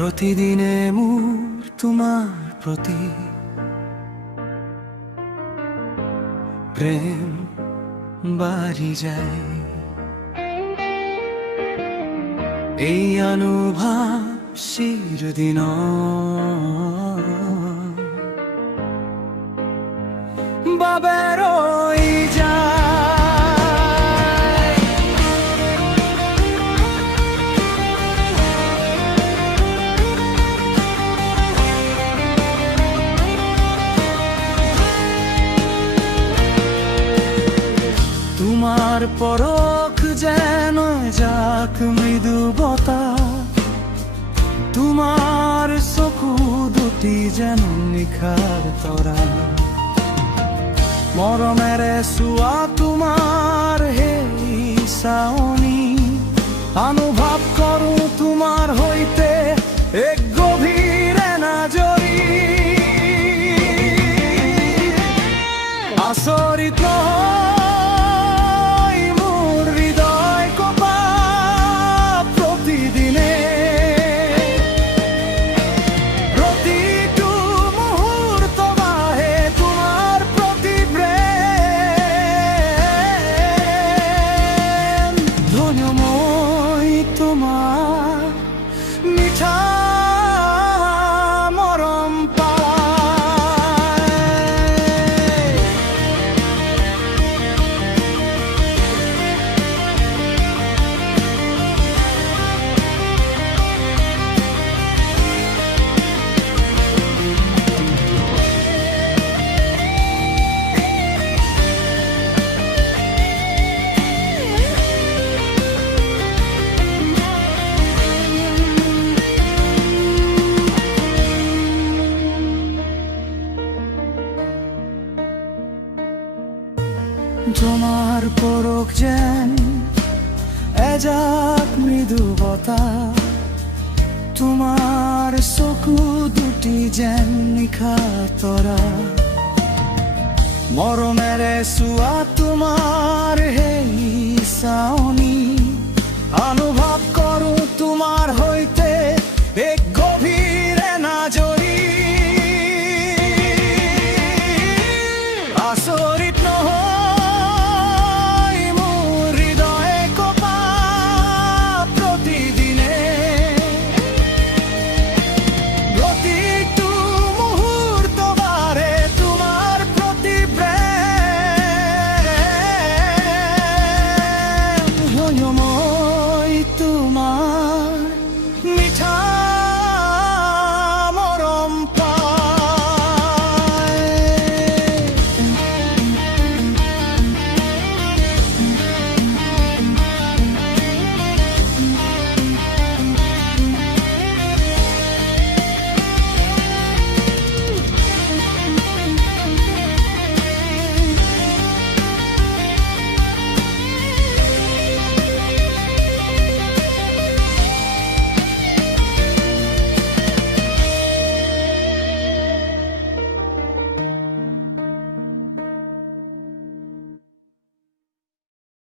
প্রতিদিনে মোর তোমার প্রতি প্রেম বাড়ি যায়। এই অনুভব চিরদিন বাবে রই যায়। তোমার পরখ যেন যাক মৃদু বাতাস, তোমার চকু দুটি যেন নিখার তরা। মৰমেৰে চোৱা তোমাৰ সেই চাৱনি, অনুভৱ কৰো তোমাৰ হৈতে এক গভীৰ এনাজৰি। আচৰিত নহয় মোৰ হৃদয় কঁপা প্ৰতিদিনে, প্ৰতিটো মুহূৰ্ত বাঢ়ে তোমাৰ প্ৰতি প্ৰেম। ধন্য মই তোমাৰ মিঠা মৰম পাই। তোমাৰ পৰখ যেন এজাক মৃদু বতাহ, তোমাৰ চকু দুটি যেন নিশাৰ তৰা। মৰমেৰে চোৱা তোমাৰ সেই চাৱনি, অনুভৱ কৰো তোমাৰ হৈতে এক